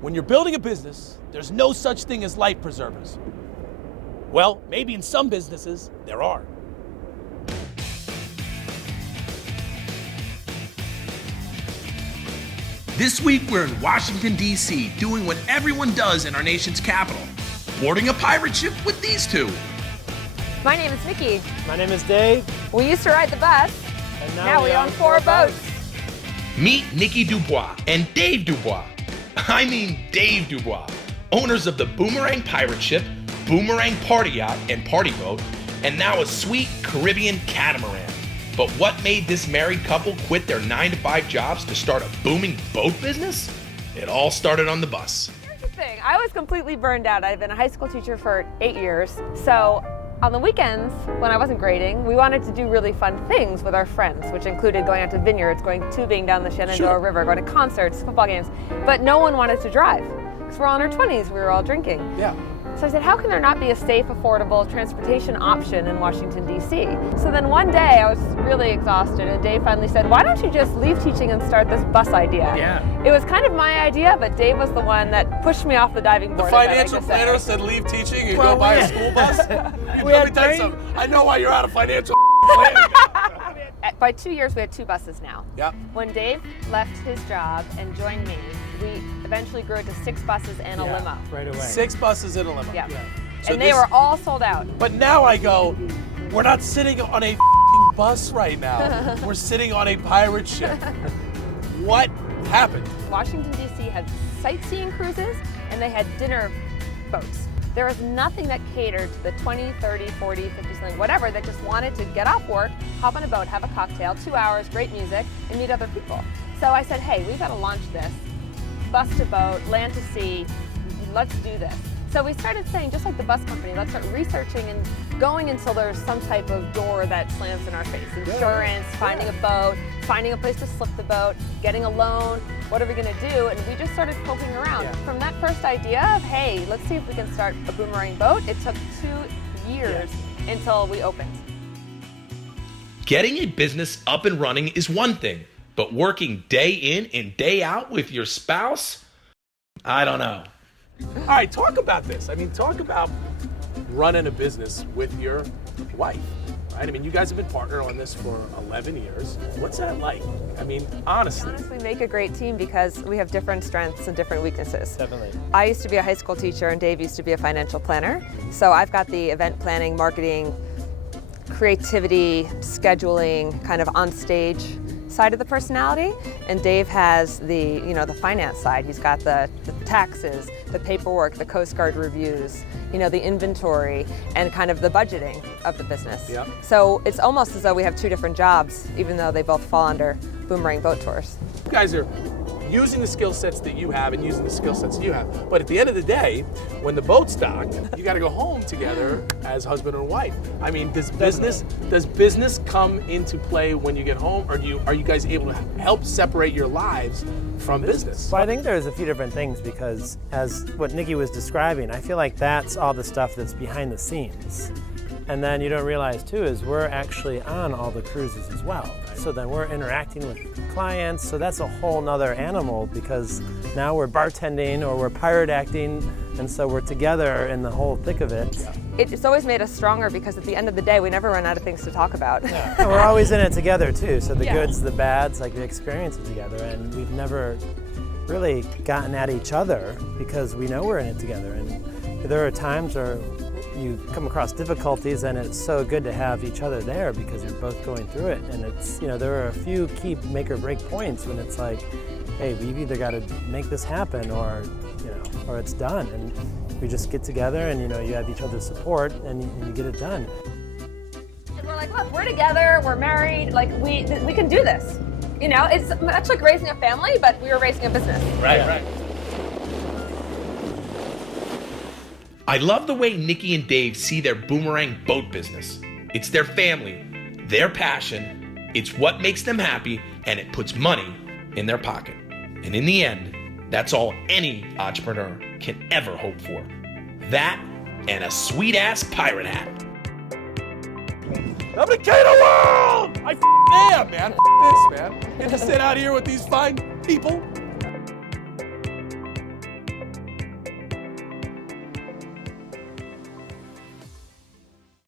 When you're building a business, there's no such thing as life preservers. Well, maybe in some businesses, there are. This week, we're in Washington, D.C., doing what everyone does in our nation's capital, boarding a pirate ship with these two. My name is Nikki. My name is Dave. We used to ride the bus, And now we own 4 boats. Meet Nikki Dubois and Dave Dubois. I mean Dave Dubois, owners of the Boomerang pirate ship, Boomerang party yacht and party boat, and now a sweet Caribbean catamaran. But what made this married couple quit their 9-to-5 jobs to start a booming boat business? It all started on the bus. Here's the thing, I was completely burned out. I've been a high school teacher for 8 years. So on the weekends, when I wasn't grading, we wanted to do really fun things with our friends, which included going out to vineyards, going tubing down the Shenandoah River, going to concerts, football games. But no one wanted to drive, because we're all in our 20s, we were all drinking. Yeah. So I said, how can there not be a safe, affordable transportation option in Washington, D.C.? So then one day I was really exhausted and Dave finally said, why don't you just leave teaching and start this bus idea? Yeah. It was kind of my idea, but Dave was the one that pushed me off the diving board. The financial planner said leave teaching and go buy a school bus? Let me tell you something. I know why you're out of financial planning. By 2 years, we had 2 buses now. Yep. When Dave left his job and joined me, we eventually grew it to 6 buses and a limo. Right away. 6 buses in a limo. Yeah. So And they were all sold out. But now I go, we're not sitting on a f***ing bus right now. We're sitting on a pirate ship. What happened? Washington, D.C. had sightseeing cruises and they had dinner boats. There was nothing that catered to the 20, 30, 40, 50 something, whatever, that just wanted to get off work, hop on a boat, have a cocktail, 2 hours, great music, and meet other people. So I said, hey, we've got to launch this. Bus to boat, land to sea, let's do this. So we started saying, just like the bus company, let's start researching and going until there's some type of door that slams in our face. Insurance, finding a boat, finding a place to slip the boat, getting a loan, what are we gonna do? And we just started poking around. Yeah. From that first idea of, hey, let's see if we can start a Boomerang boat, it took 2 years until we opened. Getting a business up and running is one thing, but working day in and day out with your spouse? I don't know. All right, talk about this. I mean, talk about running a business with your wife, right? I mean, you guys have been partner on this for 11 years. What's that like? I mean, honestly. We make a great team because we have different strengths and different weaknesses. Definitely. I used to be a high school teacher and Dave used to be a financial planner. So I've got the event planning, marketing, creativity, scheduling, kind of on stage side of the personality, and Dave has the, the finance side. He's got the taxes, the paperwork, the Coast Guard reviews, the inventory, and kind of the budgeting of the business. Yep. So it's almost as though we have 2 different jobs, even though they both fall under Boomerang Boat Tours. You guys are using the skill sets that you have and using the skill sets you have. But at the end of the day, when the boat's docked, you got to go home together as husband and wife. I mean, does business come into play when you get home, or are you guys able to help separate your lives from business? Well, I think there's a few different things because, as what Nikki was describing, I feel like that's all the stuff that's behind the scenes. And then you don't realize too is we're actually on all the cruises as well. So then we're interacting with clients. So that's a whole nother animal because now we're bartending or we're pirate acting. And so we're together in the whole thick of it. It's always made us stronger because at the end of the day, we never run out of things to talk about. And we're always in it together too. So the goods, the bads, like we experience it together. And we've never really gotten at each other because we know we're in it together. And there are times where you come across difficulties and it's so good to have each other there because you're both going through it. And it's, there are a few key make or break points when it's like, hey, we've either got to make this happen or it's done. And we just get together and, you have each other's support and you get it done. We're like, look, we're together, we're married, like we can do this. It's much like raising a family, but we were raising a business. Right. I love the way Nikki and Dave see their Boomerang boat business. It's their family, their passion, it's what makes them happy, and it puts money in their pocket. And in the end, that's all any entrepreneur can ever hope for. That and a sweet-ass pirate hat. I'm the king of the world! I am, man. This, man. Get to sit out here with these fine people.